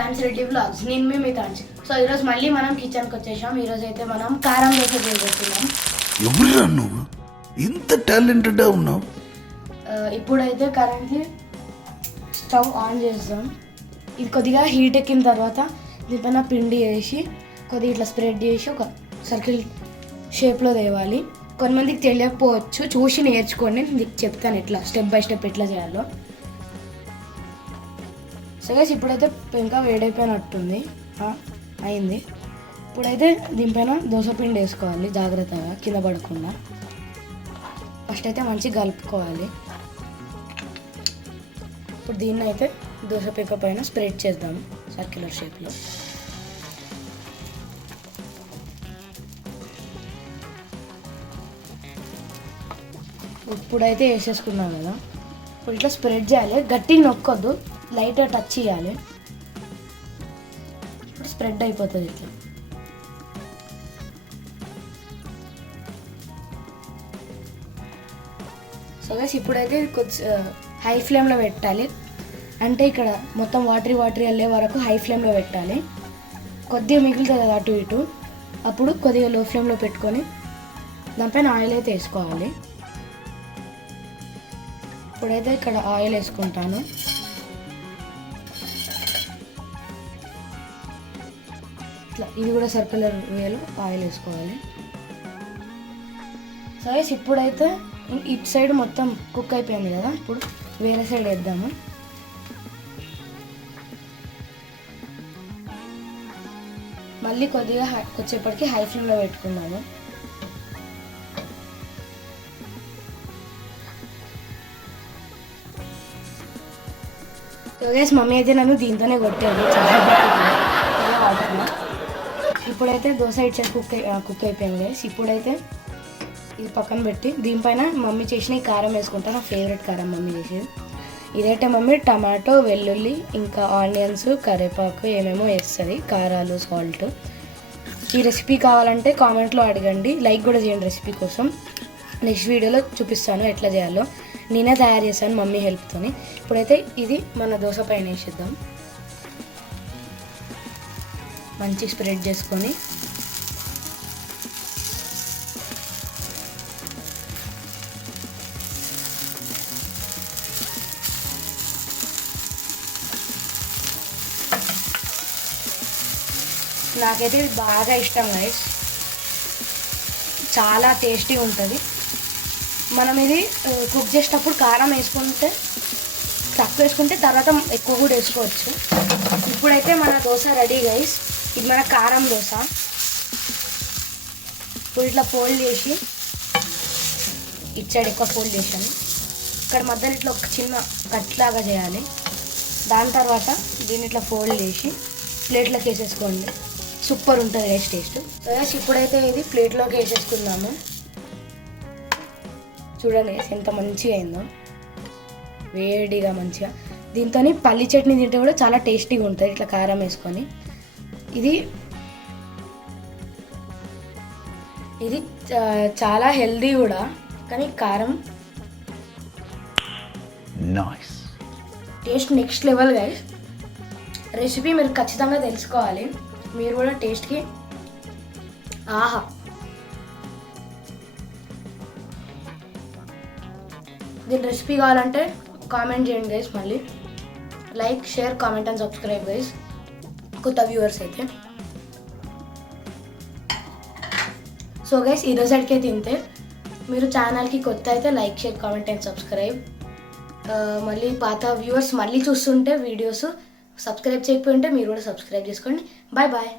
తాన్సిరెడ్డి vlogs. నేను మీ తాన్సి. So ఈరోజు మళ్ళీ మనం కిచెన్కి వచ్చేసాం. ఈరోజు అయితే మనం కారం దోశ చేయబోతున్నాం. ఎవరురా నువ్వు ఇంత టాలెంటెడ్గా ఉన్నావు? ఇప్పుడైతే కరెంట్లీ స్టవ్ ఆన్ చేస్తాం. ఇది కొద్దిగా హీట్ ఎక్కిన తర్వాత దీనిపైన పిండి వేసి కొద్దిగా ఇట్లా స్ప్రెడ్ చేసి ఒక సర్కిల్ షేప్లో తేవాలి. కొంతమందికి తెలియకపోవచ్చు, చూసి నేర్చుకోండి. నేను చెప్తాను ఎట్లా స్టెప్ బై స్టెప్ ఎట్లా చేయాలో. సో గైస్ ఇప్పుడైతే ఇంకా వేడైపోయినట్టుంది, అయింది. ఇప్పుడైతే దీనిపైన దోశపిండి వేసుకోవాలి జాగ్రత్తగా కింద పడకుండా. ఫస్ట్ అయితే మంచిగా కలుపుకోవాలి. ఇప్పుడు దీన్ని అయితే దోశ పెంక పైన స్ప్రెడ్ చేద్దాం సర్క్యులర్ షేప్లో. ఇప్పుడైతే వేసేసుకున్నాం కదా, ఇప్పుడు ఇట్లా స్ప్రెడ్ చేయాలి. గట్టిగా నొక్కొద్దు, లైట్గా టచ్ చేయాలి. ఇప్పుడు స్ప్రెడ్ అయిపోతుంది ఇట్లా. సో గైస్ ఇప్పుడైతే హై ఫ్లేమ్లో పెట్టాలి. అంటే ఇక్కడ మొత్తం వాటరీ వెళ్ళే వరకు హై ఫ్లేమ్లో పెట్టాలి. కొద్దిగా మిగులుతుంది అటు ఇటు, అప్పుడు కొద్దిగా లో ఫ్లేమ్లో పెట్టుకొని దానిపైన ఆయిల్ అయితే వేసుకోవాలి. ఇప్పుడైతే ఇక్కడ ఆయిల్ వేసుకుంటాను. ఇట్లా ఇది కూడా సర్కులర్ వేలో ఆయిల్ వేసుకోవాలి. సో గైస్ ఇప్పుడైతే ఇటు సైడ్ మొత్తం కుక్ అయిపోయింది కదా, ఇప్పుడు వేరే సైడ్ వేద్దాము. మళ్ళీ కొద్దిగా వచ్చేప్పటికి హై ఫ్లేమ్లో పెట్టుకున్నాము. సో గైస్ మమ్మీ అయితే నన్ను దీంతోనే కొట్టాడు చాలా. ఇప్పుడైతే దోశ ఇటు సైడ్ కుక్ అయిపోయింది గైస్. ఇప్పుడైతే ఇది పక్కన పెట్టి దీనిపైన మమ్మీ చేసిన ఈ కారం వేసుకుంటా. నా ఫేవరెట్ కారం మమ్మీ చేసేది. ఇదైతే మమ్మీ టమాటో, వెల్లుల్లి, ఇంకా ఆనియన్స్, కరివేపాకు ఏమేమో వేస్తుంది, కారాలు, సాల్ట్. ఈ రెసిపీ కావాలంటే కామెంట్లో అడగండి, లైక్ కూడా చేయండి రెసిపీ కోసం. నెక్స్ట్ వీడియోలో చూపిస్తాను ఎట్లా చేయాలో. నేనే తయారు చేశాను మమ్మీ హెల్ప్తో. ఇప్పుడైతే ఇది మన దోశ పైన వేసేద్దాం. మంచిగా స్ప్రెడ్ చేసుకొని నాకైతే ఇది బాగా ఇష్టం గైస్, చాలా టేస్టీగా ఉంటుంది. మనం ఇది కుక్ చేసేటప్పుడు కారం వేసుకుంటే తక్కువ వేసుకుంటే తర్వాత ఎక్కువ కూడా వేసుకోవచ్చు. ఇప్పుడైతే మన దోశ రెడీ గైస్. ఇది మన కారం దోశ. ఇప్పుడు ఇట్లా ఫోల్డ్ చేసి ఇటు సైడ్ ఎక్కువ ఫోల్డ్ చేశాను. ఇక్కడ మధ్యలో ఇట్లా ఒక చిన్న కట్ లాగా చేయాలి. దాని తర్వాత దీన్ని ఇట్లా ఫోల్డ్ చేసి ప్లేట్లోకి వేసేసుకోండి. సూపర్ ఉంటుంది గైస్ టేస్ట్. సో గైస్ ఇప్పుడైతే ఇది ప్లేట్లోకి వేసేసుకుందాము. చూడండి గైస్ ఎంత మంచిగా అయిందో, వేడిగా మంచిగా. దీంతో పల్లి చట్నీ తింటే కూడా చాలా టేస్టీగా ఉంటుంది ఇట్లా కారం వేసుకొని. ఇది చాలా హెల్దీ కూడా, కానీ కారం taste next level guys. Recipe మీరు ఖచ్చితంగా తెలుసుకోవాలి. మీరు కూడా టేస్ట్కి ఆహా. దీని రెసిపీ కావాలంటే కామెంట్ చేయండి గైస్. మళ్ళీ like, share, comment and subscribe guys, కొత్త వ్యూవర్స్ అయితే. సో గైస్ ఈరోజు అడిగే తింటే మీరు ఛానల్కి కొత్త అయితే like, share, comment and subscribe. మళ్ళీ పాత వ్యూవర్స్ మళ్ళీ చూస్తుంటే వీడియోస్ సబ్స్క్రైబ్ చేయకపోయి ఉంటే మీరు కూడా సబ్స్క్రైబ్ చేసుకోండి. Bye bye.